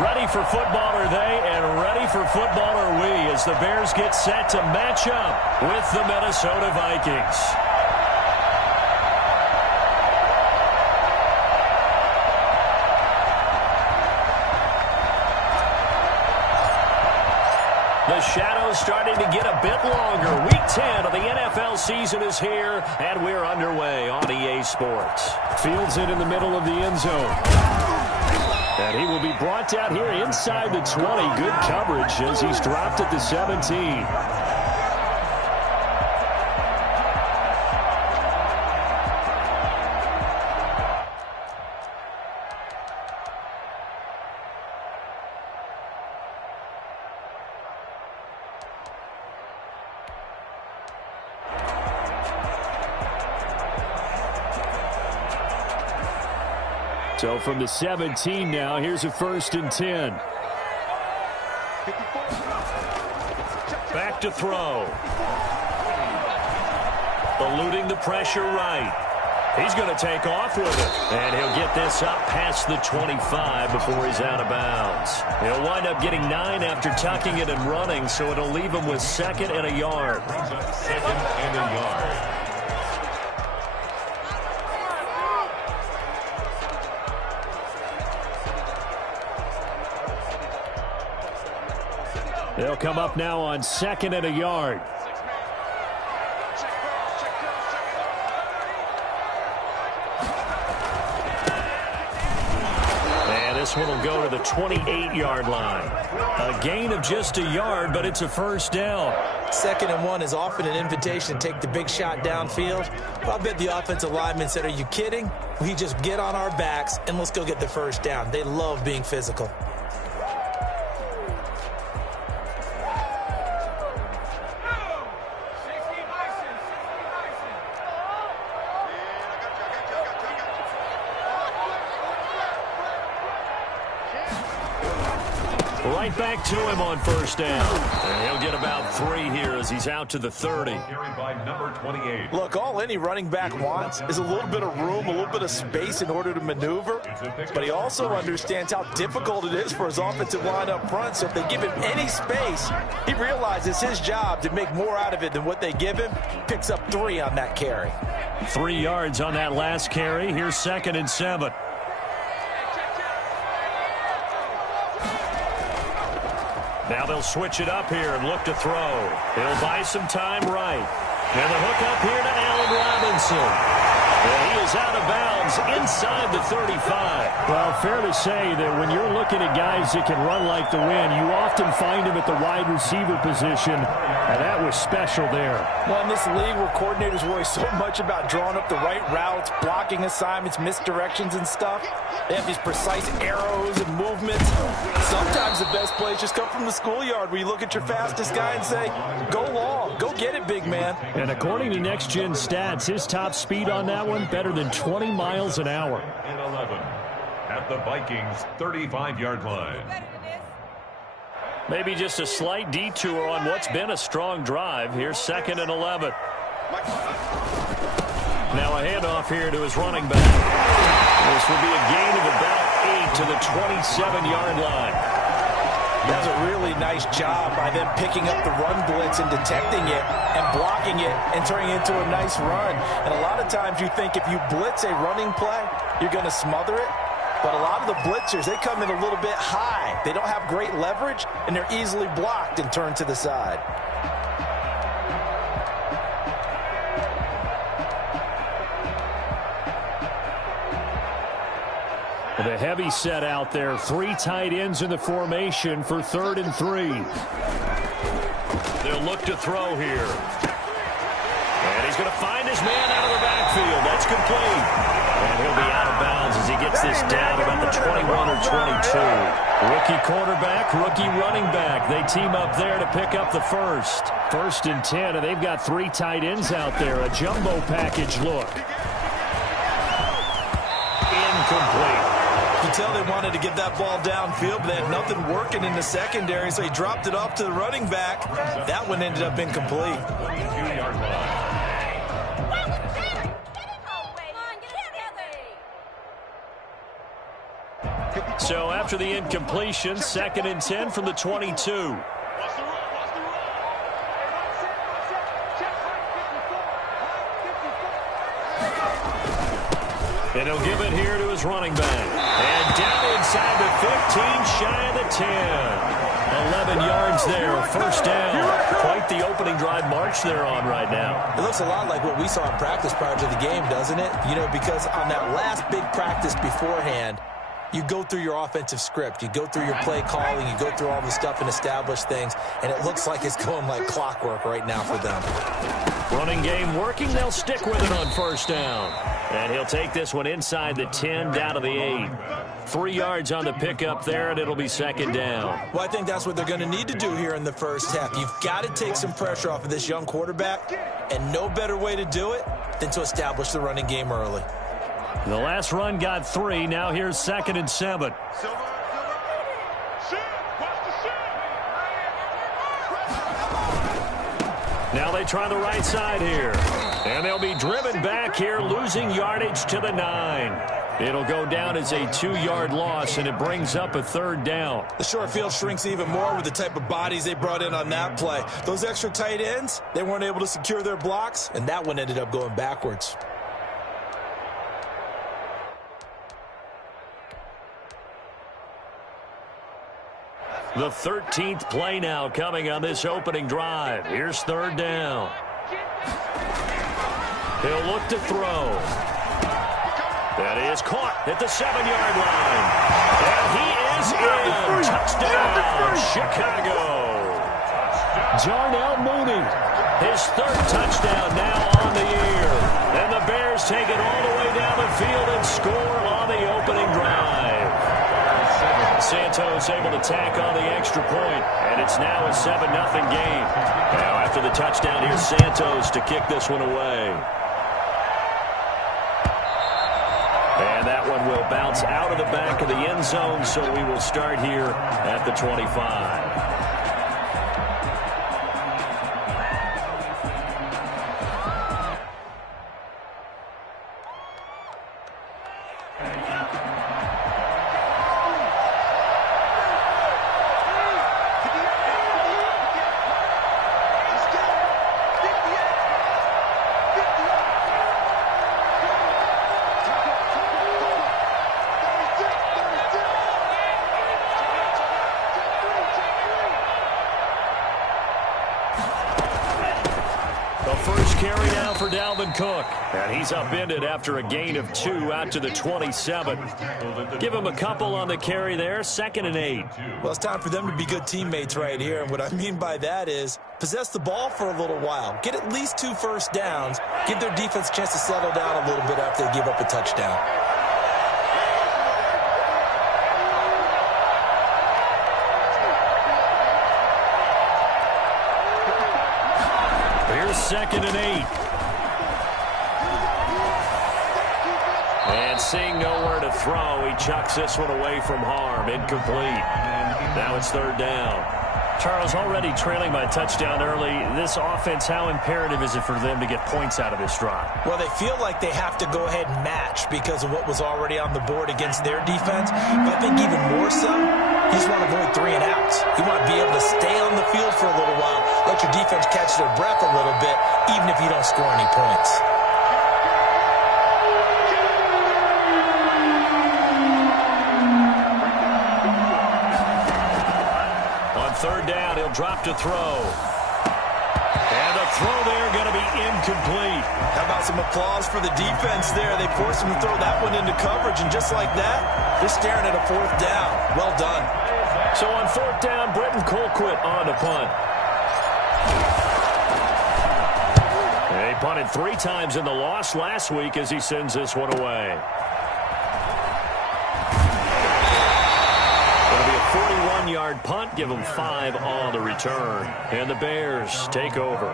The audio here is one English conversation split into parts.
Ready for football are they, and ready for football are we as the Bears get set to match up with the Minnesota Vikings. The shadow's starting to get a bit longer. Week 10 of the NFL season is here, and we're underway on EA Sports. Fields it in the middle of the end zone. And he will be brought down here inside the 20. Good coverage as he's dropped at the 17. So from the 17 now, here's a 1st and 10. Back to throw. Eluding the pressure right. He's going to take off with it. And he'll get this up past the 25 before he's out of bounds. He'll wind up getting 9 after tucking it and running, so it'll leave him with 2nd and a yard. 2nd and a yard. They'll come up now on 2nd and a yard. And this one will go to the 28-yard line. A gain of just a yard, but it's a 1st down. 2nd and 1 is often an invitation to take the big shot downfield. But I bet the offensive lineman said, are you kidding? We just get on our backs and let's go get the 1st down. They love being physical. Right back to him on 1st down. And he'll get about 3 here as he's out to the 30. Carried by number 28. Look, all any running back wants is a little bit of room, a little bit of space in order to maneuver. But he also understands how difficult it is for his offensive line up front. So if they give him any space, he realizes his job to make more out of it than what they give him. Picks up 3 on that carry. 3 yards on that last carry. Here's 2nd and 7. Now they'll switch it up here and look to throw. He'll buy some time right. And the hook up here to Allen Robinson. And he is out of bounds inside the 35. Well, fair to say that when you're looking at guys that can run like the wind, you often find them at the wide receiver position, and that was special there. Well, in this league where coordinators worry so much about drawing up the right routes, blocking assignments, misdirections and stuff, they have these precise arrows and movements. Sometimes the best plays just come from the schoolyard where you look at your fastest guy and say, go long, go get it, big man. And according to Next Gen Stats, his top speed on that one, better than 20 miles an hour. And 11 at the Vikings 35-yard line. Maybe just a slight detour on what's been a strong drive. Here's 2nd and 11. Now a handoff here to his running back. This will be a gain of about 8 to the 27-yard line. That's a really nice job by them picking up the run blitz and detecting it and blocking it and turning it into a nice run. And a lot of times you think if you blitz a running play, you're going to smother it. But a lot of the blitzers, they come in a little bit high. They don't have great leverage, and they're easily blocked and turned to the side. The heavy set out there. 3 tight ends in the formation for 3rd and 3. They'll look to throw here. And he's going to find his man out of the backfield. That's complete. And he'll be out of bounds as he gets this down about the 21 or 22. Rookie quarterback, rookie running back. They team up there to pick up the 1st. 1st and 10, and they've got 3 tight ends out there. A jumbo package look. Incomplete. You can tell they wanted to get that ball downfield, but they had nothing working in the secondary, so he dropped it off to the running back. That one ended up incomplete. 22-yard line. So after the incompletion, 2nd and 10 from the 22. And he'll give it here to his running back. And down inside the 15, shy of the 10. 11 yards there, 1st down. Quite the opening drive march they're on right now. It looks a lot like what we saw in practice prior to the game, doesn't it? You know, because on that last big practice beforehand, you go through your offensive script. You go through your play calling. You go through all the stuff and establish things. And it looks like it's going like clockwork right now for them. Running game working. They'll stick with it on 1st down. And he'll take this one inside the 10, down to the 8. 3 yards on the pickup there, and it'll be 2nd down. Well, I think that's what they're going to need to do here in the first half. You've got to take some pressure off of this young quarterback, and no better way to do it than to establish the running game early. The last run got 3. Now here's 2nd and 7. Now they try the right side here. And they'll be driven back here, losing yardage to the 9. It'll go down as a 2-yard loss, and it brings up a 3rd down. The short field shrinks even more with the type of bodies they brought in on that play. Those extra tight ends, they weren't able to secure their blocks, and that one ended up going backwards. The 13th play now coming on this opening drive. Here's 3rd down. He'll look to throw. That is caught at the 7-yard line. And he is in. Touchdown, Chicago. Darnell Mooney, his 3rd touchdown now on the year. And the Bears take it all the way down the field and score on the opening drive. Santos able to tack on the extra point, and it's now a 7-0 game. Now after the touchdown, here's Santos to kick this one away. And that one will bounce out of the back of the end zone, so we will start here at the 25. Cook, and he's upended after a gain of 2 out to the 27. Give him a couple on the carry there, 2nd and 8. Well, it's time for them to be good teammates right here, and what I mean by that is possess the ball for a little while, get at least 2 first downs, give their defense a chance to settle down a little bit after they give up a touchdown. Here's 2nd and 8. And seeing nowhere to throw, he chucks this one away from harm. Incomplete. Now it's 3rd down. Charles, already trailing by a touchdown early. This offense, how imperative is it for them to get points out of this drive? Well, they feel like they have to go ahead and match because of what was already on the board against their defense. But I think even more so, you just want to avoid 3 and outs. You want to be able to stay on the field for a little while, let your defense catch their breath a little bit, even if you don't score any points. On 3rd down, he'll drop to throw. And the throw there going to be incomplete. How about some applause for the defense there? They forced him to throw that one into coverage, and just like that, they're staring at a 4th down. Well done. So on 4th down, Britton Colquitt on to punt. They punted 3 times in the loss last week as he sends this one away. It'll be a 41-yard punt, give them 5 on the return. And the Bears take over.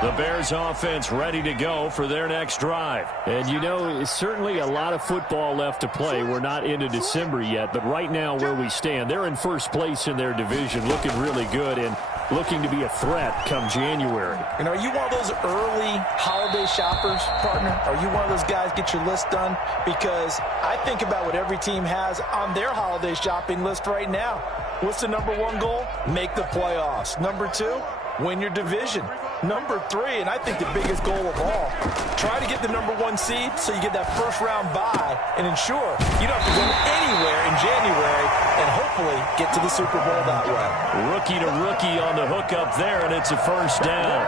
The Bears offense ready to go for their next drive. And you know, certainly a lot of football left to play. We're not into December yet, but right now where we stand, they're in first place in their division, looking really good and looking to be a threat come January. And are you one of those early holiday shoppers, partner? Are you one of those guys get your list done? Because I think about what every team has on their holiday shopping list right now. What's the number one goal? Make the playoffs. Number two, win your division. Number three, and I think the biggest goal of all, try to get the number one seed so you get that first round bye and ensure you don't have to go anywhere in January and hopefully get to the Super Bowl that way. Rookie to rookie on the hook up there, and it's a first down.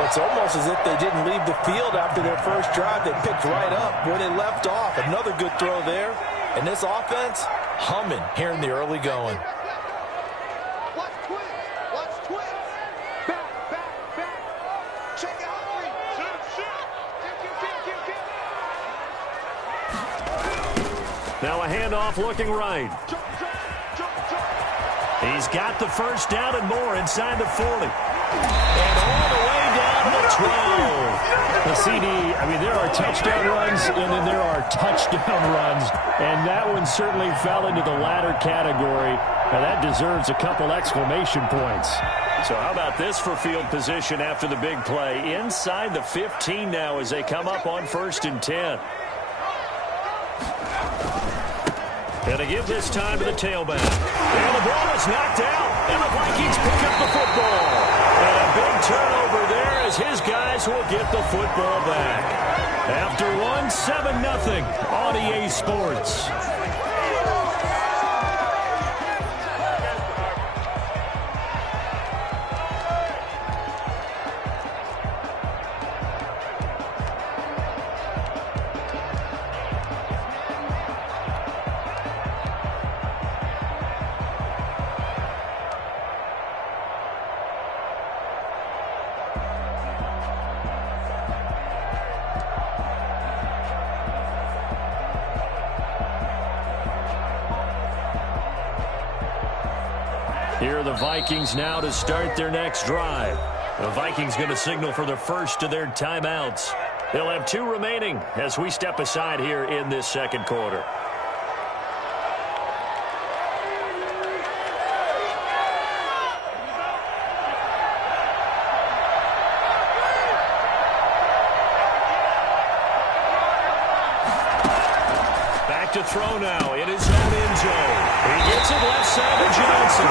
It's almost as if they didn't leave the field after their first drive. They picked right up where they left off. Another good throw there. And this offense, humming here in the early going. Now a handoff looking right. He's got the first down and more inside the 40. And all the way down to the 12. The CD, I mean, there are touchdown runs and then there are touchdown runs. And that one certainly fell into the latter category. Now that deserves a couple exclamation points. So how about this for field position after the big play? Inside the 15 now as they come up on 1st and 10. And to give this time to the tailback. And the ball is knocked out. And the Vikings pick up the football. And a big turnover there as his guys will get the football back. After one, 7-0 on EA Sports. Here are the Vikings now to start their next drive. The Vikings going to signal for the first of their timeouts. They'll have 2 remaining as we step aside here in this second quarter. Back to throw now in his own end zone. He gets it left side to Johnson.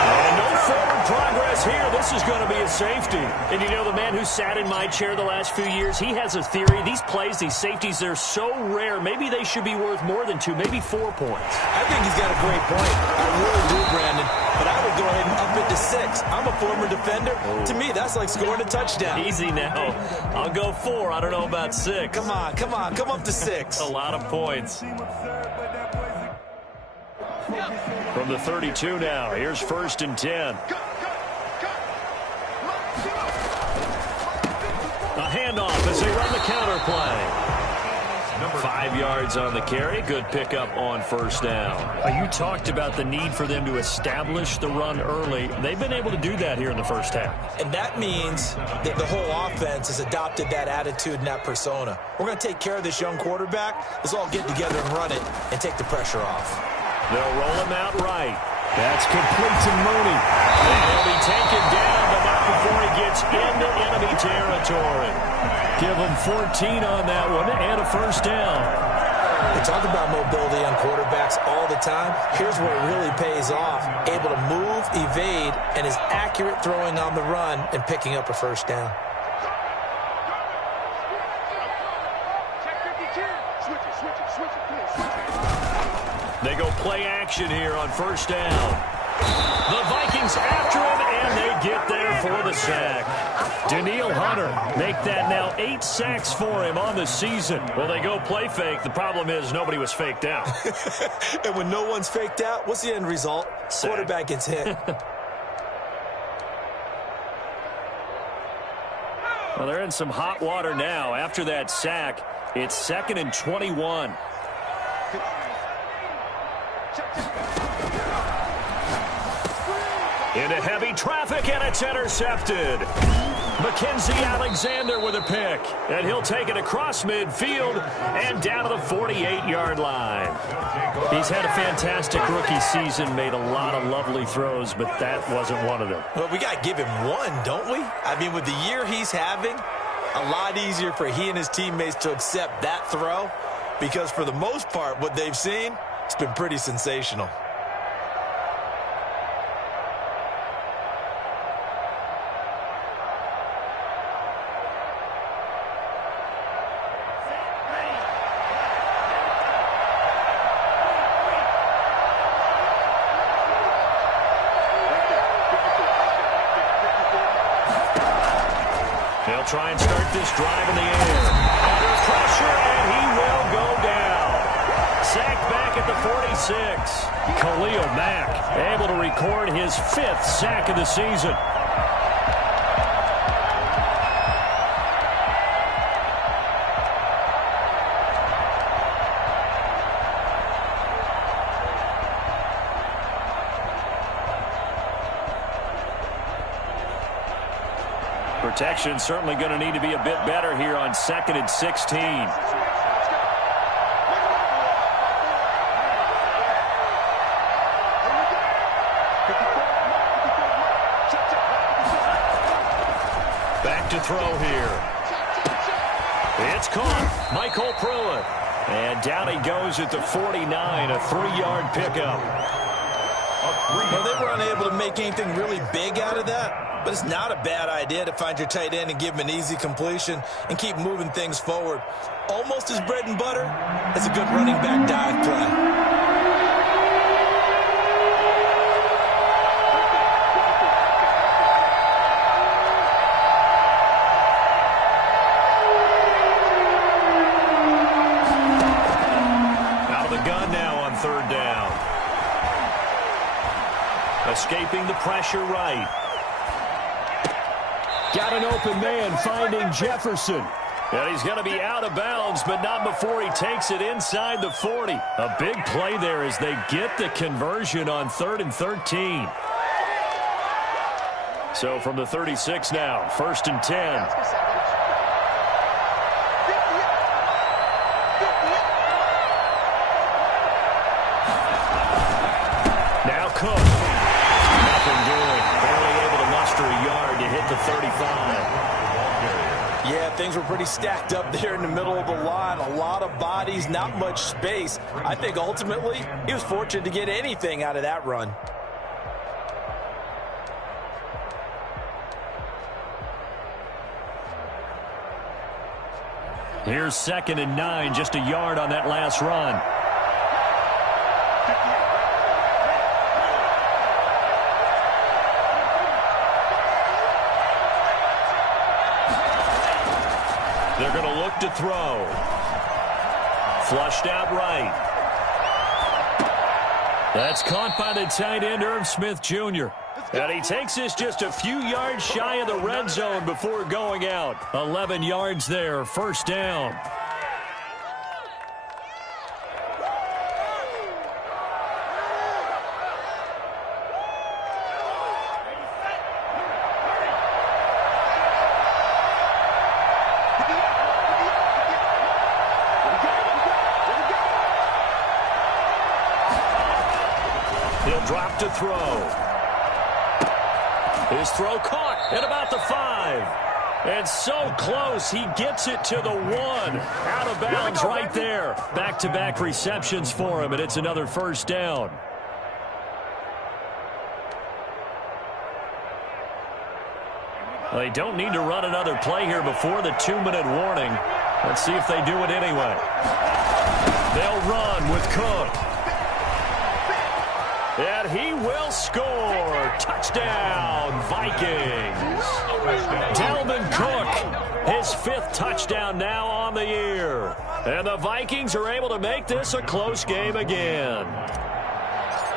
And no forward progress here. This is going to be a safety. And you know, the man who sat in my chair the last few years, he has a theory. These plays, these safeties, they're so rare. Maybe they should be worth more than 2, maybe 4 points. I think he's got a great point. I really do, Brandon. But I would go ahead and up it to 6. I'm a former defender. Oh. To me, that's like scoring a touchdown. Easy now. I'll go 4. I don't know about 6. Come on. Come up to 6. A lot of points. From the 32 now, here's 1st and 10. A handoff as they run the counter play. 5 yards on the carry. Good pickup on 1st down. You talked about the need for them to establish the run early. They've been able to do that here in the first half. And that means that the whole offense has adopted that attitude and that persona. We're going to take care of this young quarterback. Let's all get together and run it and take the pressure off. They'll roll him out right. That's complete to Mooney. And he'll be taken down, but not before he gets into enemy territory. Give him 14 on that one and a 1st down. We talk about mobility on quarterbacks all the time. Here's where it really pays off. Able to move, evade, and is accurate throwing on the run and picking up a 1st down. They go play action here on 1st down. The Vikings after him, and they get there for the sack. Daniil Hunter make that now 8 sacks for him on the season. Well, they go play fake. The problem is nobody was faked out. And when no one's faked out, what's the end result? Sack. Quarterback gets hit. Well, they're in some hot water now. After that sack, it's 2nd and 21. Into heavy traffic, and it's intercepted. Mackenzie Alexander with a pick. And he'll take it across midfield and down to the 48-yard line. He's had a fantastic rookie season, made a lot of lovely throws, but that wasn't one of them. Well, we got to give him one, don't we? I mean, with the year he's having, a lot easier for he and his teammates to accept that throw, because for the most part, what they've seen, it's been pretty sensational. They'll try and start this drive in the air. Under pressure, and he will go down. Sacked back at the 46. Khalil Mack able to record his 5th sack of the season. Protection certainly going to need to be a bit better here on 2nd and 16. Back to throw here. It's caught. Michael Pruitt. And down he goes at the 49, a 3-yard pickup. Well, they were unable to make anything really big out of that. But it's not a bad idea to find your tight end and give him an easy completion and keep moving things forward. Almost as bread and butter as a good running back dive play. Out of the gun now on 3rd down. Escaping the pressure right. Got an open man finding Jefferson. And he's going to be out of bounds, but not before he takes it inside the 40. A big play there as they get the conversion on 3rd and 13. So from the 36 now, 1st and 10. Now Cook. Nothing doing. Barely able to muster a yard to hit the 35. Yeah, things were pretty stacked up there in the middle of the line. A lot of bodies, not much space. I think ultimately he was fortunate to get anything out of that run. Here's 2nd and 9, just a yard on that last run. They're going to look to throw. Flushed out right. That's caught by the tight end, Irv Smith Jr. And he takes this just a few yards shy of the red zone before going out. 11 yards there, 1st down. He'll drop to throw. His throw caught at about the 5. And so close, he gets it to the 1. Out of bounds right there. Back-to-back receptions for him, and it's another 1st down. Well, they don't need to run another play here before the 2-minute warning. Let's see if they do it anyway. They'll run with Cook. And he will score. Touchdown, Vikings. Dalvin Cook, his 5th touchdown now on the year. And the Vikings are able to make this a close game again.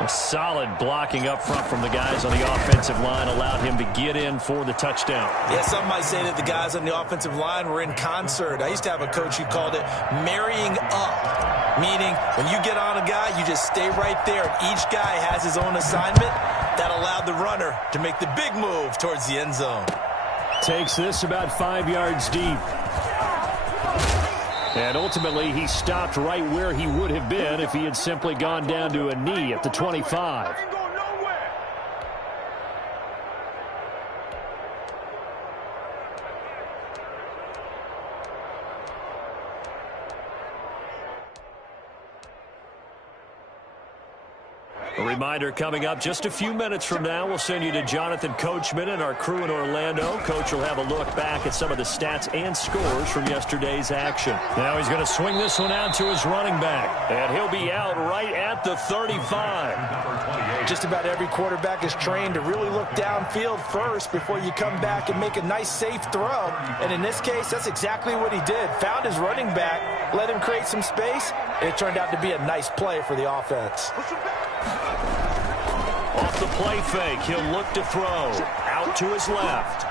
A solid blocking up front from the guys on the offensive line allowed him to get in for the touchdown. Yeah, some might say that the guys on the offensive line were in concert. I used to have a coach who called it marrying up, meaning when you get on a guy, you just stay right there. Each guy has his own assignment that allowed the runner to make the big move towards the end zone. Takes this about 5 yards deep. And ultimately, he stopped right where he would have been if he had simply gone down to a knee at the 25. A reminder coming up just a few minutes from now. We'll send you to Jonathan Coachman and our crew in Orlando. Coach will have a look back at some of the stats and scores from yesterday's action. Now he's going to swing this one out to his running back. And he'll be out right at the 35. Just about every quarterback is trained to really look downfield first before you come back and make a nice, safe throw. And in this case, that's exactly what he did. Found his running back, let him create some space, and it turned out to be a nice play for the offense. Off the play fake, he'll look to throw. Out to his left.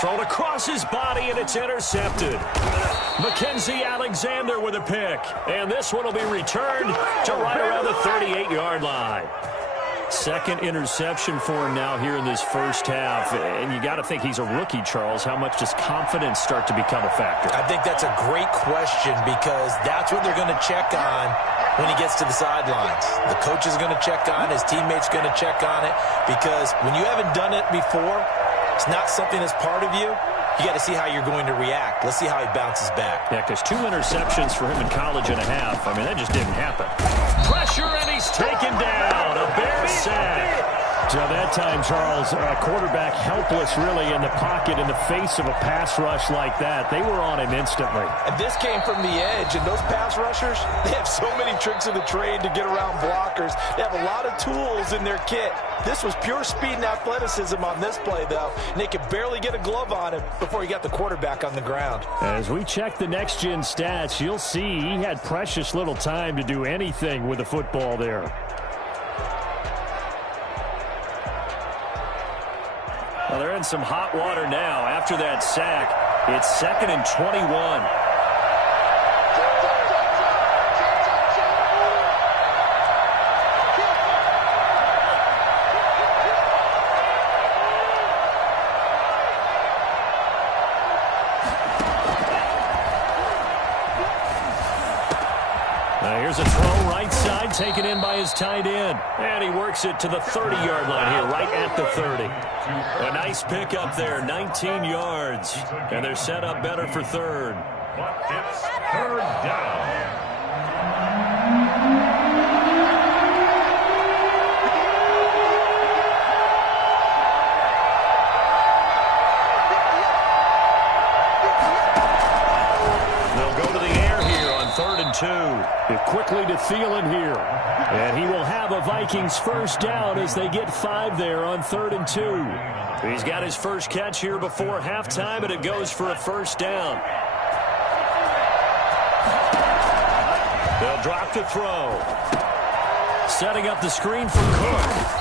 Thrown across his body, and it's intercepted. Mackenzie Alexander with a pick. And this one will be returned to right around the 38-yard line. Second interception for him now here in this first half. And you got to think he's a rookie, Charles. How much does confidence start to become a factor? I think that's a great question because that's what they're going to check on when he gets to the sidelines. The coach is going to check on, his teammates going to check on it, because when you haven't done it before, it's not something that's part of you. You got to see how you're going to react. Let's see how he bounces back. Yeah, because 2 interceptions for him in college and a half. I mean, that just didn't happen. Pressure, and he's taken down. A Bear sack. So that time, Charles, a quarterback helpless really in the pocket in the face of a pass rush like that. They were on him instantly. And this came from the edge, and those pass rushers, they have so many tricks of the trade to get around blockers. They have a lot of tools in their kit. This was pure speed and athleticism on this play, though, and they could barely get a glove on him before he got the quarterback on the ground. As we check the next-gen stats, you'll see he had precious little time to do anything with the football there. Well, they're in some hot water now. After that sack, it's 2nd and 21. Here's a throw right side, taken in by his tight end. And he works it to the 30-yard line here, right at the 30. A nice pick up there, 19 yards. And they're set up better for third. But it's third down. Quickly to Thielen here. And he will have a Vikings first down as they get 5 there on 3rd and 2. He's got his first catch here before halftime, and it goes for a first down. They'll drop the throw. Setting up the screen for Cook.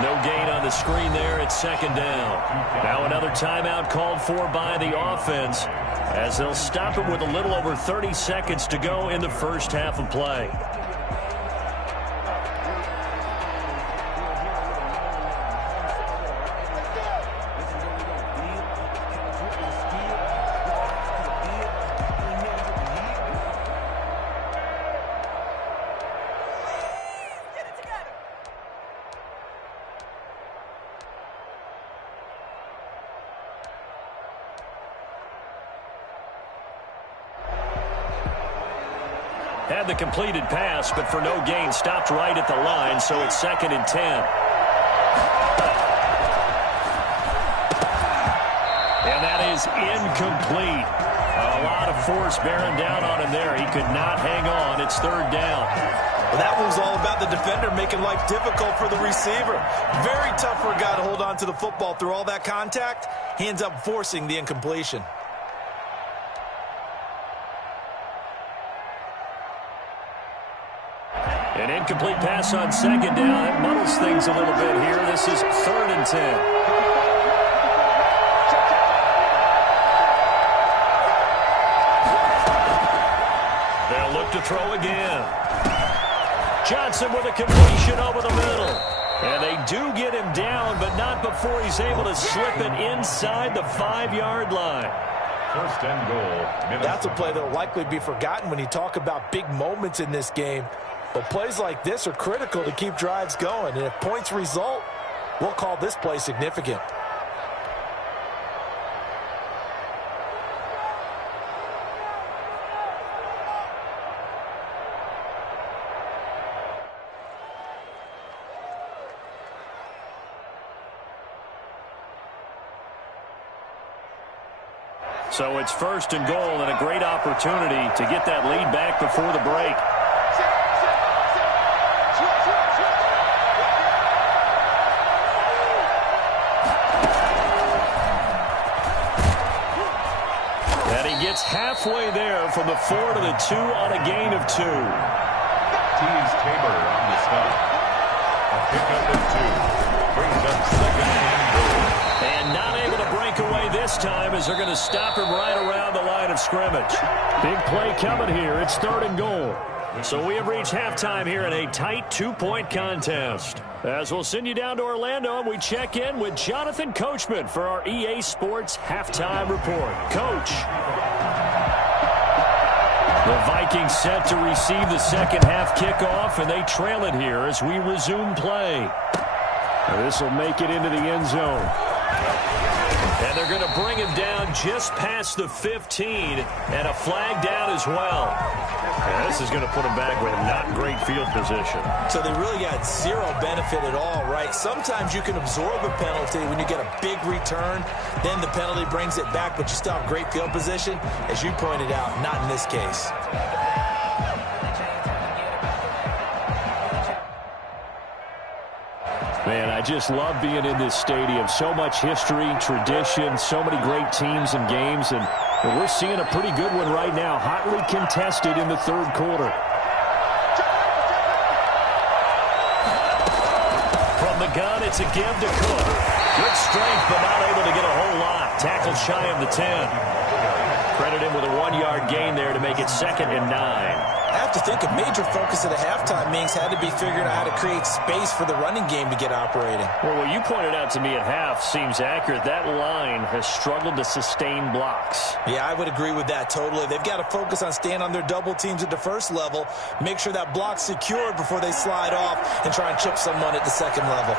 No gain on the screen there. It's 2nd down. Now another timeout called for by the offense, as they'll stop him with a little over 30 seconds to go in the first half of play. Had the completed pass, but for no gain, stopped right at the line, so it's 2nd and 10. And that is incomplete. A lot of force bearing down on him there. He could not hang on. It's 3rd down. Well, that was all about the defender making life difficult for the receiver. Very tough for a guy to hold on to the football through all that contact. He ends up forcing the incompletion. An incomplete pass on 2nd down. It muddles things a little bit here. This is 3rd and 10. They'll look to throw again. Johnson with a completion over the middle. And they do get him down, but not before he's able to slip it inside the 5-yard line. First and goal. Minnesota. That's a play that will likely be forgotten when you talk about big moments in this game. But plays like this are critical to keep drives going. And if points result, we'll call this play significant. So it's first and goal and a great opportunity to get that lead back before the break. And he gets halfway there from the 4 to the 2 on a gain of 2. Tease Tabor on the stop. A pickup at 2. Brings up second and goal. And not able to break away this time as they're going to stop him right around the line of scrimmage. Big play coming here. It's third and goal. So we have reached halftime here in a tight 2-point contest. As we'll send you down to Orlando, and we check in with Jonathan Coachman for our EA Sports Halftime Report. Coach. The Vikings set to receive the second half kickoff, and they trail it here as we resume play. This will make it into the end zone. And they're going to bring him down just past the 15, and a flag down as well. And this is going to put him back with not great field position. So they really got zero benefit at all, right? Sometimes you can absorb a penalty when you get a big return. Then the penalty brings it back, but you still have great field position. As you pointed out, not in this case. Man, I just love being in this stadium. So much history, tradition, so many great teams and games, and we're seeing a pretty good one right now, hotly contested in the third quarter. From the gun, it's a give to Cook. Good strength, but not able to get a whole lot. Tackled shy of the 10. Credit him with a 1-yard gain there to make it 2nd and 9. I have to think a major focus of the halftime meetings had to be figuring out how to create space for the running game to get operating. Well, what you pointed out to me at half seems accurate. That line has struggled to sustain blocks. Yeah, I would agree with that totally. They've got to focus on staying on their double teams at the first level, make sure that block's secured before they slide off and try and chip someone at the second level.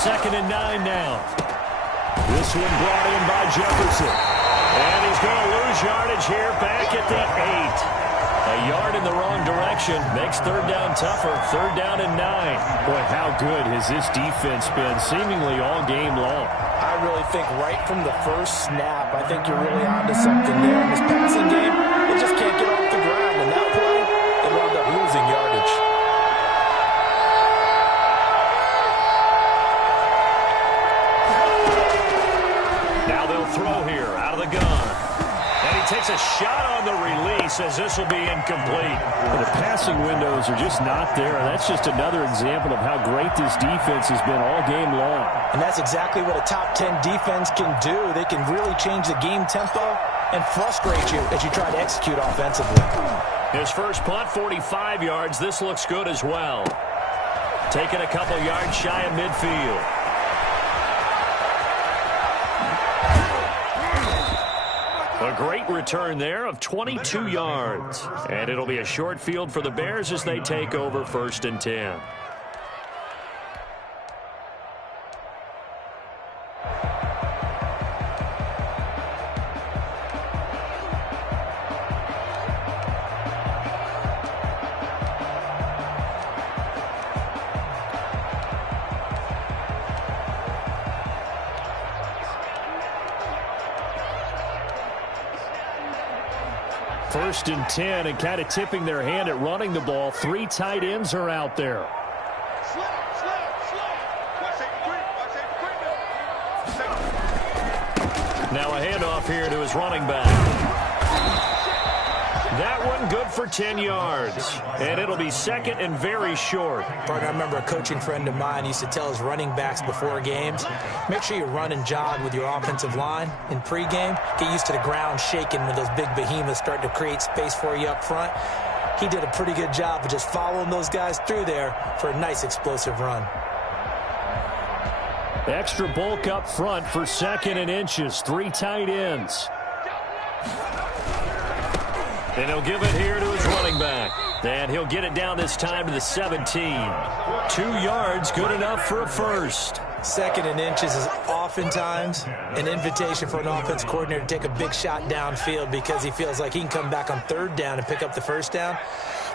Second and 9 now. This one brought in by Jefferson. And he's going to lose yardage here back at the 8. A yard in the wrong direction makes third down tougher. Third down and 9. Boy, how good has this defense been seemingly all game long? I really think right from the first snap, I think you're really onto something there. In this passing game, they just can't get off the ground. And that play, they wound up losing yardage. Throw here out of the gun. And he takes a shot on the release as this will be incomplete. The passing windows are just not there. That's just another example of how great this defense has been all game long. And that's exactly what a top 10 defense can do. They can really change the game tempo and frustrate you as you try to execute offensively. His first punt, 45 yards. This looks good as well. Taking a couple yards shy of midfield. A great return there of 22 yards. And it'll be a short field for the Bears as they take over 1st and 10. First and 10, and kind of tipping their hand at running the ball. 3 tight ends are out there. Now a handoff here to his running back. That one good for 10 yards. And it'll be second and very short. Partner, I remember a coaching friend of mine used to tell his running backs before games, make sure you run and jog with your offensive line in pregame. Get used to the ground shaking when those big behemoths start to create space for you up front. He did a pretty good job of just following those guys through there for a nice explosive run. Extra bulk up front for 2nd and inches. 3 tight ends. And he'll give it here to his running back. And he'll get it down this time to the 17. 2 yards, good enough for a first. 2nd and inches is oftentimes an invitation for an offense coordinator to take a big shot downfield because he feels like he can come back on 3rd down and pick up the 1st down.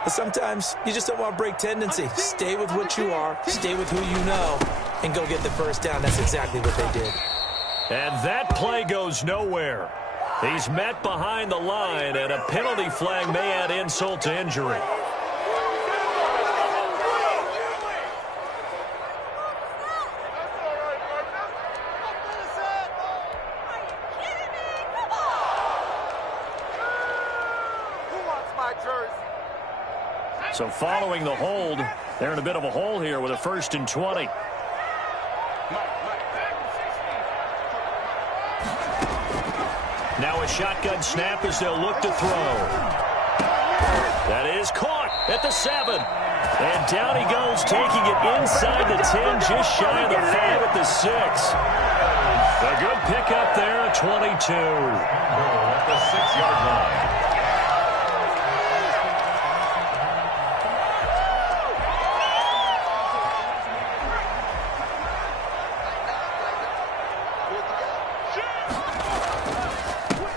But sometimes you just don't want to break tendency. Stay with what you are, stay with who you know, and go get the 1st down. That's exactly what they did. And that play goes nowhere. He's met behind the line, and a penalty flag may add insult to injury. So following the hold, they're in a bit of a hole here with a 1st and 20. Now a shotgun snap as they'll look to throw. That is caught at the 7. And down he goes, taking it inside the 10, just shy of the 5 at the 6. A good pickup there at 22. At the 6-yard line.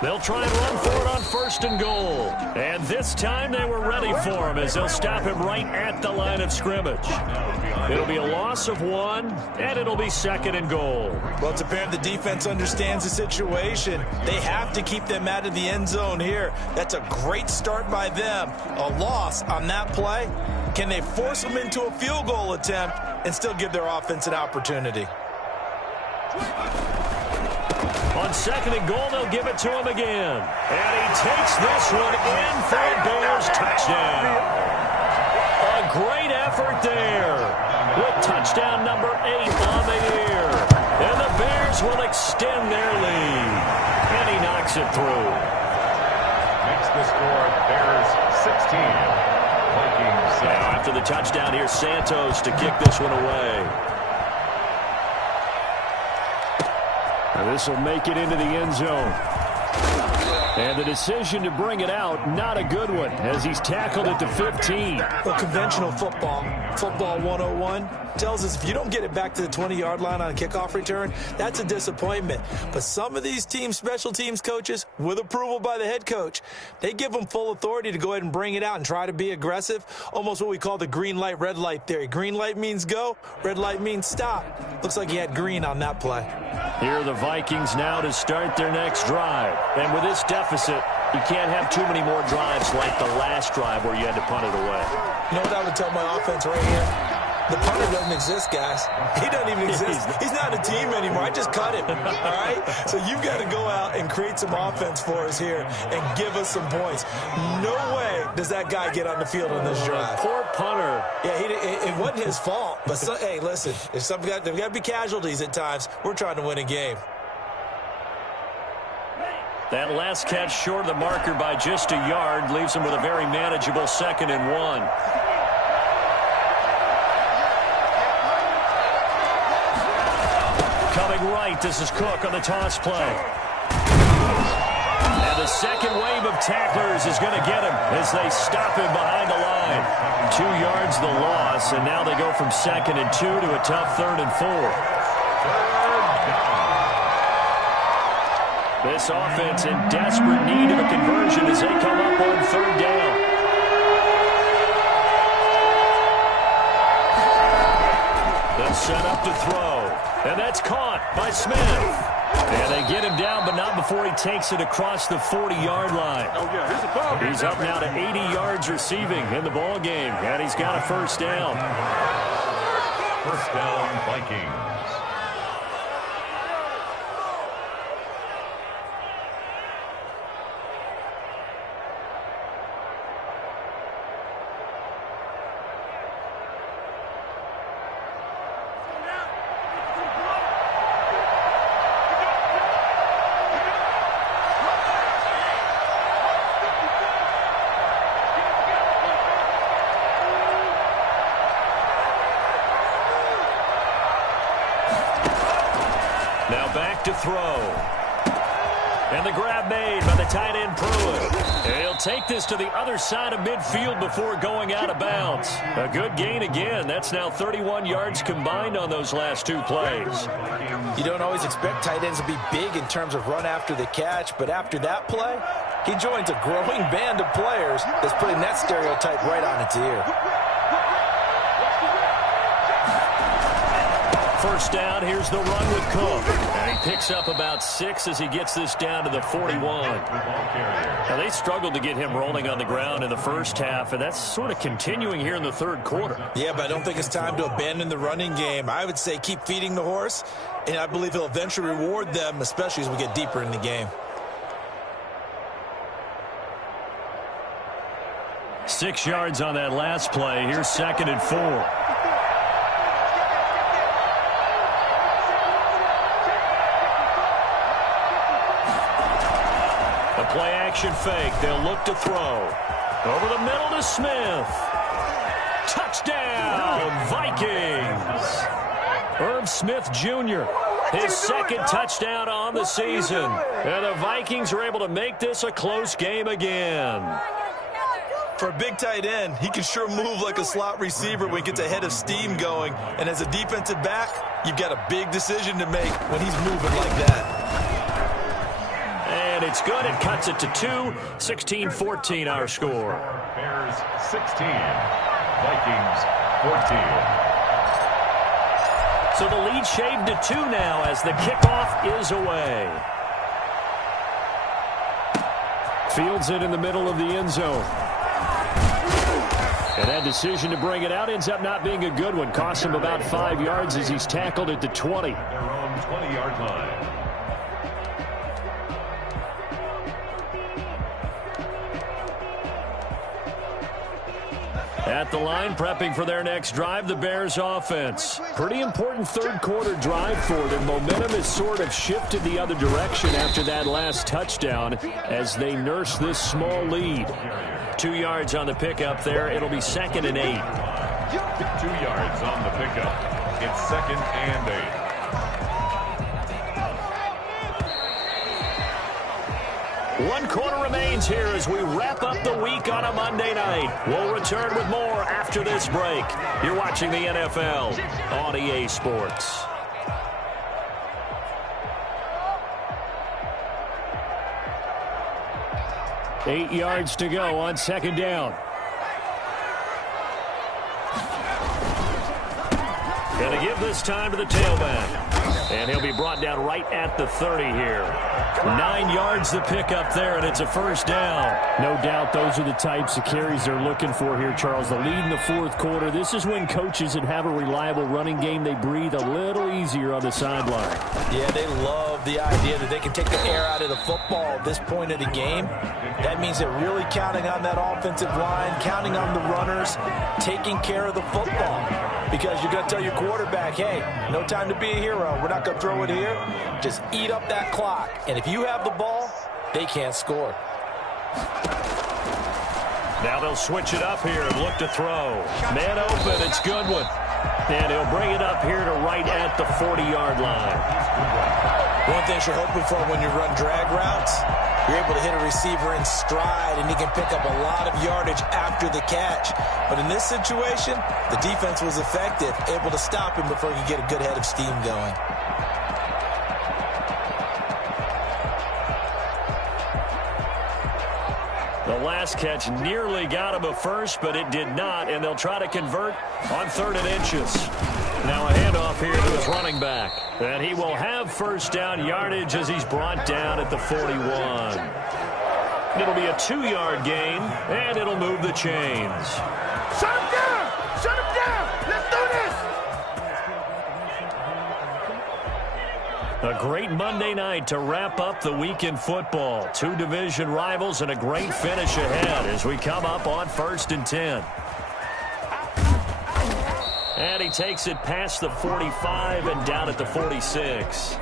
They'll try and run for it on 1st and goal. And this time they were ready for him as they'll stop him right at the line of scrimmage. It'll be a loss of 1, and it'll be 2nd and goal. Well, it's apparent the defense understands the situation. They have to keep them out of the end zone here. That's a great start by them. A loss on that play. Can they force them into a field goal attempt and still give their offense an opportunity? On 2nd and goal, they'll give it to him again. And he takes this one in for a Bears touchdown. A great effort there with touchdown number 8 on the year. And the Bears will extend their lead. And he knocks it through. Makes the score Bears 16. Vikings. Now after the touchdown, here's Santos to kick this one away. This will make it into the end zone. And the decision to bring it out, not a good one, as he's tackled at the 15. Well, conventional football 101, tells us if you don't get it back to the 20-yard line on a kickoff return, that's a disappointment. But some of these teams, special teams coaches, with approval by the head coach, they give them full authority to go ahead and bring it out and try to be aggressive, almost what we call the green light, red light theory. Green light means go, red light means stop. Looks like he had green on that play. Here are the Vikings now to start their next drive. And with this deficit, you can't have too many more drives like the last drive where you had to punt it away. You know what I would tell my offense right here? The punter doesn't exist, guys. He doesn't even exist. He's not a team anymore. I just cut him, all right? So you've got to go out and create some offense for us here and give us some points. No way does that guy get on the field on this drive. Poor punter. Yeah, it wasn't his fault. But, hey, listen, if there's got to be casualties at times. We're trying to win a game. That last catch short of the marker by just a yard leaves him with a very manageable 2nd and 1. Coming right, this is Cook on the toss play. And the second wave of tacklers is going to get him as they stop him behind the line. 2 yards the loss, and now they go from 2nd and 2 to a tough 3rd and 4. This offense in desperate need of a conversion as they come up on 3rd down. They'll set up to throw. And that's caught by Smith. And they get him down, but not before he takes it across the 40-yard line. He's up now to 80 yards receiving in the ball game, and he's got a 1st down. 1st down, Vikings. to throw. And the grab made by the tight end Pruitt. And he'll take this to the other side of midfield before going out of bounds. A good gain again. That's now 31 yards combined on those last two plays. You don't always expect tight ends to be big in terms of run after the catch, but after that play, he joins a growing band of players that's putting that stereotype right on its ear. First down, here's the run with Cook. And he picks up about 6 as he gets this down to the 41. Now, they struggled to get him rolling on the ground in the first half, and that's sort of continuing here in the third quarter. Yeah, but I don't think it's time to abandon the running game. I would say keep feeding the horse, and I believe he'll eventually reward them, especially as we get deeper in the game. 6 yards on that last play. Here's 2nd and 4. Play-action fake. They'll look to throw. Over the middle to Smith. Touchdown, Vikings. Herb Smith Jr., his second touchdown on the season. And the Vikings are able to make this a close game again. For a big tight end, he can sure move like a slot receiver when he gets a head of steam going. And as a defensive back, you've got a big decision to make when he's moving like that. And it's good. It cuts it to 2. 16-14 our score. Bears 16. Vikings 14. So the lead shaved to 2 now as the kickoff is away. Fields it in the middle of the end zone. And that decision to bring it out ends up not being a good one. Costs him about 5 yards as he's tackled at the 20. Their own 20-yard line. At the line, prepping for their next drive, the Bears offense. Pretty important third quarter drive for them. Momentum has sort of shifted the other direction after that last touchdown as they nurse this small lead. 2 yards on the pickup there. It'll be 2nd and 8. 2 yards on the pickup. It's 2nd and 8. One quarter remains here as we wrap up the week on a Monday night. We'll return with more after this break. You're watching the NFL on EA Sports. Eight yards to go on 2nd down. And to give this time to the tailback. And he'll be brought down right at the 30 here. 9 yards to pick up there, and it's a first down. No doubt those are the types of carries they're looking for here, Charles. The lead in the fourth quarter. This is when coaches that have a reliable running game, they breathe a little easier on the sideline. Yeah, they love the idea that they can take the air out of the football at this point of the game. That means they're really counting on that offensive line, counting on the runners, taking care of the football. Because you're going to tell your quarterback, hey, no time to be a hero. We're not going to throw it here. Just eat up that clock. And if you have the ball, they can't score. Now they'll switch it up here and look to throw. Man open, it's Goodwin. And he'll bring it up here to right at the 40-yard line. One thing you're hoping for when you run drag routes, you're able to hit a receiver in stride, and he can pick up a lot of yardage after the catch. But in this situation, the defense was effective, able to stop him before he could get a good head of steam going. The last catch nearly got him a first, but it did not, and they'll try to convert on 3rd and inches. Now a handoff here to his running back. And he will have first down yardage as he's brought down at the 41. It'll be a 2-yard gain, and it'll move the chains. Shut him down! Shut him down! Let's do this! A great Monday night to wrap up the week in football. 2 division rivals and a great finish ahead as we come up on 1st and 10. And he takes it past the 45 and down at the 46.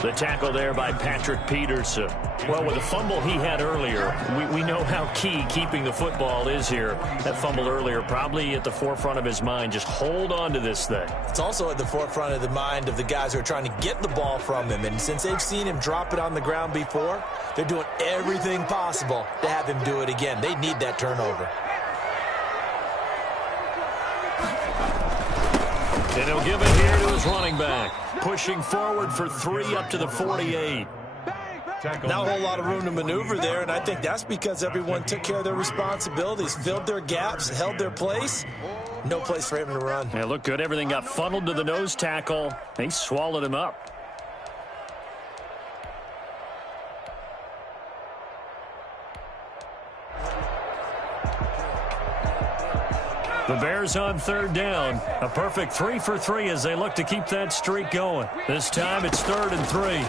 The tackle there by Patrick Peterson. Well, with the fumble he had earlier, we know how key keeping the football is here. That fumble earlier probably at the forefront of his mind. Just hold on to this thing. It's also at the forefront of the mind of the guys who are trying to get the ball from him. And since they've seen him drop it on the ground before, they're doing everything possible to have him do it again. They need that turnover. And he'll give it here to his running back. Pushing forward for 3 up to the 48. Not a whole lot of room to maneuver there, and I think that's because everyone took care of their responsibilities, filled their gaps, held their place. No place for him to run. Yeah, looked good. Everything got funneled to the nose tackle. They swallowed him up. The Bears on 3rd down. A perfect 3 for 3 as they look to keep that streak going. This time it's 3rd and 3.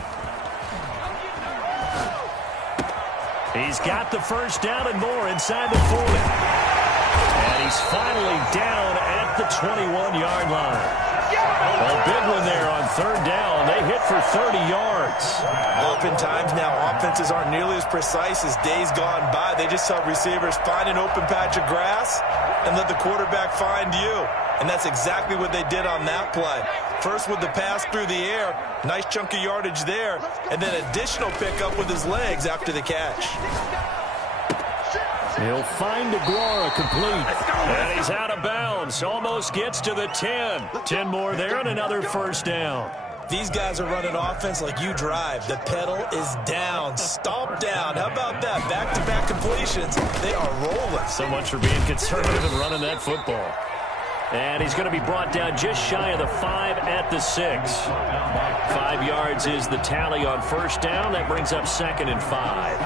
He's got the first down and more inside the 40. And he's finally down at the 21-yard line. A big one there on 3rd down. They hit for 30 yards. Oftentimes now, offenses aren't nearly as precise as days gone by. They just help receivers find an open patch of grass and let the quarterback find you. And that's exactly what they did on that play. First with the pass through the air, nice chunk of yardage there, and then additional pickup with his legs after the catch. He'll find Aguara complete. And he's out of bounds. Almost gets to the 10. 10 more there and another first down. These guys are running offense like you drive. The pedal is down. Stomp down. How about that? Back-to-back completions. They are rolling. So much for being conservative and running that football. And he's going to be brought down just shy of the 5 at the 6. 5 yards is the tally on first down. That brings up 2nd and 5.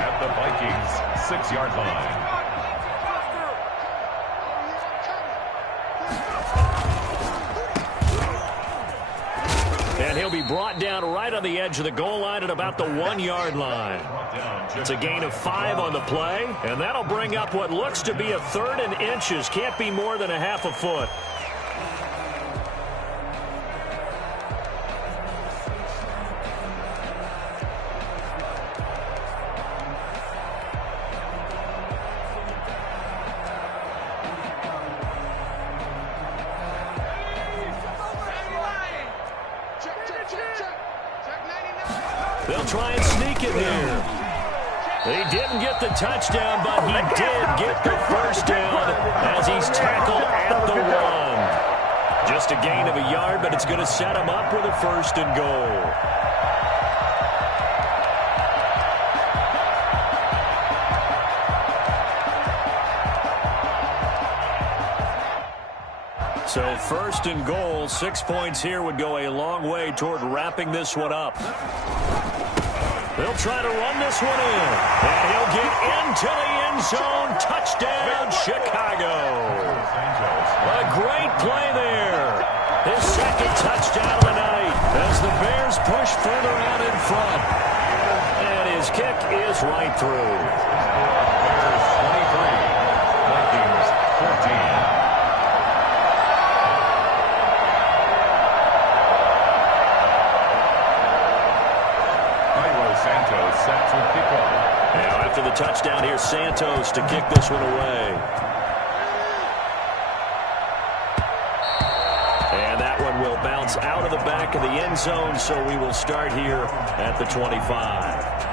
At the Vikings' 6-yard line. And he'll be brought down right on the edge of the goal line at about the 1-yard line. It's a gain of 5 on the play, and that'll bring up what looks to be a 3rd and inches. Can't be more than a half a foot. They'll try and sneak it here. He didn't get the touchdown, but he did get the first down as he's tackled at the 1. Just a gain of a yard, but it's going to set him up with a 1st and goal. So 1st and goal, 6 points here would go a long way toward wrapping this one up. They'll try to run this one in. And he'll get into the end zone. Touchdown, Chicago. A great play there. His 2nd touchdown of the night as the Bears push further out in front. And his kick is right through. Bears 23, Vikings 14. Santos set to kick off. Now after the touchdown, here's Santos to kick this one away. And that one will bounce out of the back of the end zone, so we will start here at the 25.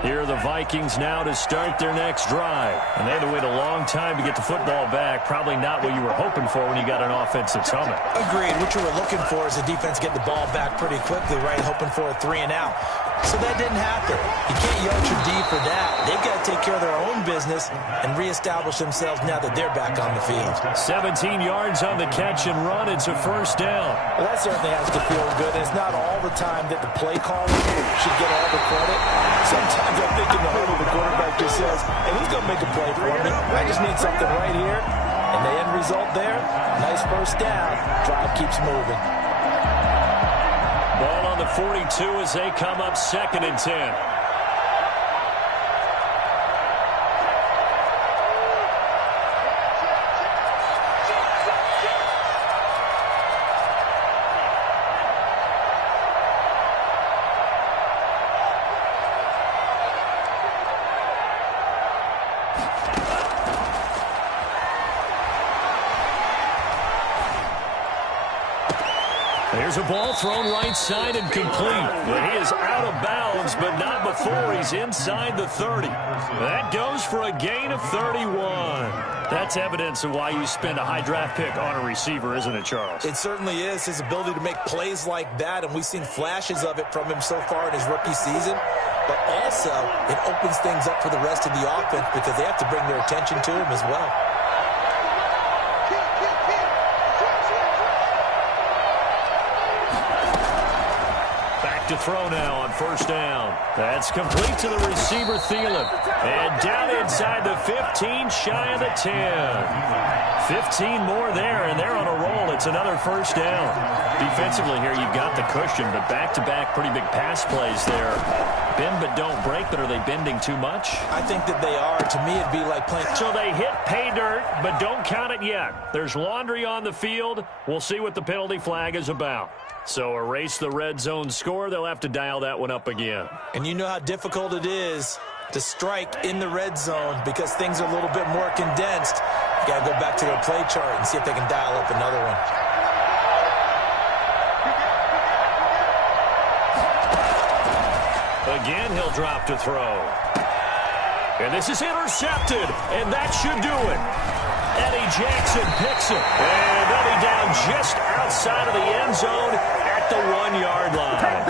Here are the Vikings now to start their next drive. And they had to wait a long time to get the football back. Probably not what you were hoping for when you got an offense that's humming. Agreed. What you were looking for is the defense get the ball back pretty quickly, right? Hoping for a 3 and out. So that didn't happen. You can't yell your D for that. They've got to take care of their own business and reestablish themselves now that they're back on the field. 17 yards on the catch and run. It's a first down. Well, that certainly has to feel good. It's not all the time that the play caller should get all the credit. Sometimes I think in the huddle, the quarterback just says, hey, who's going to make a play for me? I just need something right here. And the end result there, nice first down. Drive keeps moving. Ball on the 42 as they come up 2nd and 10. Here's a ball thrown right side and complete. But he is out of bounds, but not before he's inside the 30. That goes for a gain of 31. That's evidence of why you spend a high draft pick on a receiver, isn't it, Charles? It certainly is. His ability to make plays like that, and we've seen flashes of it from him so far in his rookie season. But also, it opens things up for the rest of the offense because they have to bring their attention to him as well. To throw now on 1st down. That's complete to the receiver, Thielen. And down inside the 15, shy of the 10. 15 more there, and they're on a roll. It's another 1st down. Defensively here, you've got the cushion, but back-to-back pretty big pass plays there. Bend but don't break, but are they bending too much? I think that they are. To me, it'd be like playing. So they hit pay dirt, but don't count it yet. There's laundry on the field. We'll see what the penalty flag is about. So erase the red zone score. They'll have to dial that one up again. And you know how difficult it is to strike in the red zone because things are a little bit more condensed. You got to go back to their play chart and see if they can dial up another one. Again, he'll drop to throw. And this is intercepted, and that should do it. Eddie Jackson picks it. And Eddie down just outside of the end zone at the 1-yard line.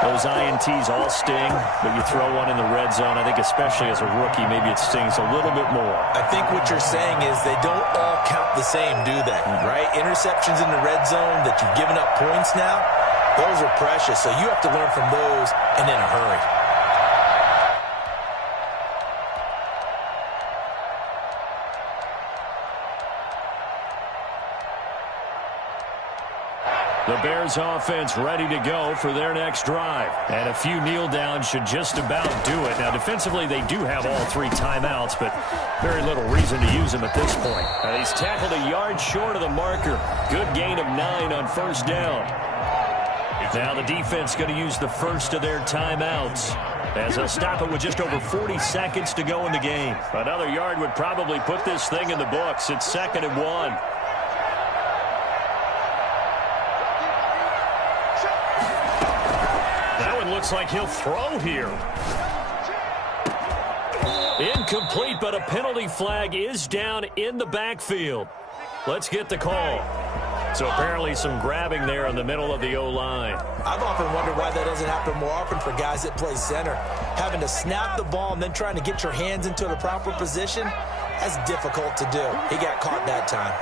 Those INTs all sting, but you throw one in the red zone, I think especially as a rookie, maybe it stings a little bit more. I think what you're saying is they don't all count the same, do they? Right? Interceptions in the red zone that you've given up points now, those are precious. So you have to learn from those and in a hurry. The Bears offense ready to go for their next drive. And a few kneel downs should just about do it. Now, defensively, they do have all 3 timeouts, but very little reason to use them at this point. And he's tackled a yard short of the marker. Good gain of 9 on 1st down. Now the defense going to use the first of their timeouts as they'll stop it with just over 40 seconds to go in the game. Another yard would probably put this thing in the books. It's 2nd and 1. Looks like he'll throw here. Incomplete, but a penalty flag is down in the backfield. Let's get the call. So apparently some grabbing there in the middle of the O-line. I've often wondered why that doesn't happen more often for guys that play center. Having to snap the ball and then trying to get your hands into the proper position, that's difficult to do. He got caught that time.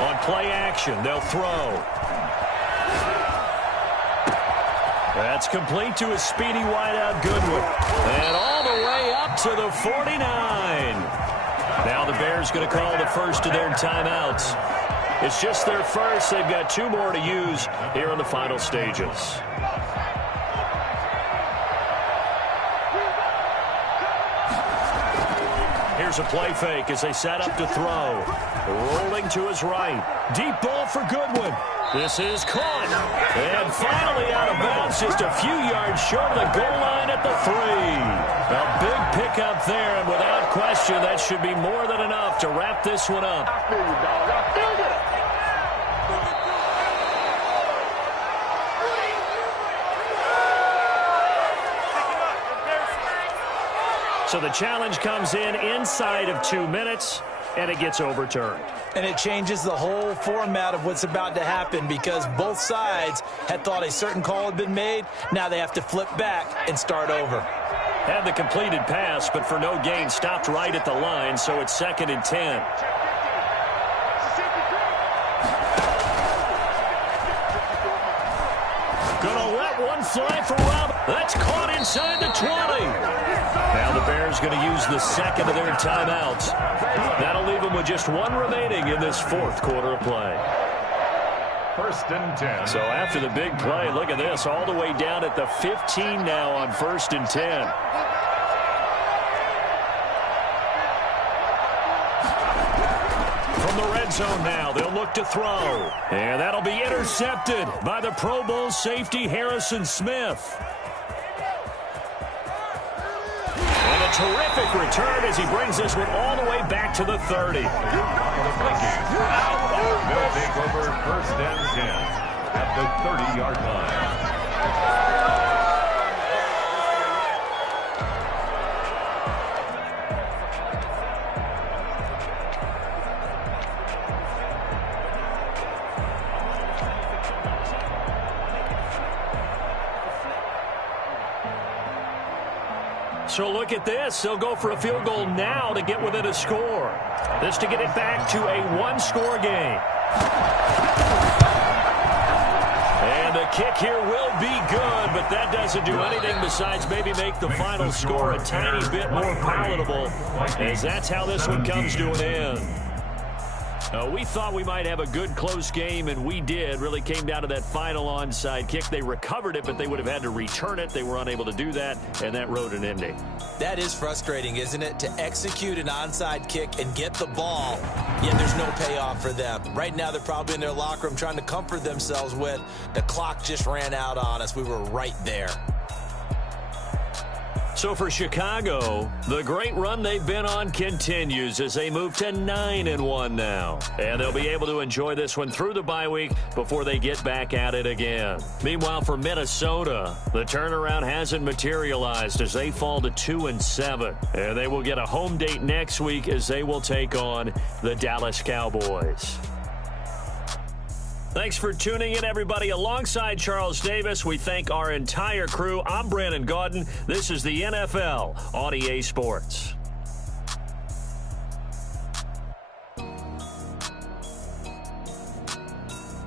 On play action, they'll throw. That's complete to a speedy wideout Goodwin. And all the way up to the 49. Now the Bears going to call the first of their timeouts. It's just their first. They've got 2 more to use here in the final stages. Here's a play fake as they set up to throw. Rolling to his right. Deep ball for Goodwin. This is caught. And finally out of bounds, just a few yards short of the goal line at the 3. A big pickup there, and without question, that should be more than enough to wrap this one up. I feel you, dog. I feel you. So the challenge comes in inside of 2 minutes, and it gets overturned. And it changes the whole format of what's about to happen because both sides had thought a certain call had been made. Now they have to flip back and start over. Had the completed pass, but for no gain, stopped right at the line, so it's 2nd and 10. Gonna let one fly for Rob. That's caught inside the 20. Now the Bears going to use the second of their timeouts. That'll leave them with just one remaining in this fourth quarter of play. 1st and 10. So after the big play, look at this, all the way down at the 15 now on 1st and 10. From the red zone now, they'll look to throw. And that'll be intercepted by the Pro Bowl safety Harrison Smith. And a terrific return as he brings this one all the way back to the 30. They'll take over 1st and 10 at the 30-yard line. So look at this. They'll go for a field goal now to get within a score. This to get it back to a one-score game. And the kick here will be good, but that doesn't do anything besides maybe make the final score a tiny bit more palatable, as that's how this one comes to an end. We thought we might have a good close game, and we did. Really came down to that final onside kick. They recovered it, but they would have had to return it. They were unable to do that, and that wrote an ending. That is frustrating, isn't it? To execute an onside kick and get the ball, yet there's no payoff for them. Right now, they're probably in their locker room trying to comfort themselves with, the clock just ran out on us. We were right there. So for Chicago, the great run they've been on continues as they move to 9-1 now. And they'll be able to enjoy this one through the bye week before they get back at it again. Meanwhile, for Minnesota, the turnaround hasn't materialized as they fall to 2-7. And they will get a home date next week as they will take on the Dallas Cowboys. Thanks for tuning in, everybody. Alongside Charles Davis, we thank our entire crew. I'm Brandon Gaudin. This is the NFL on EA Sports.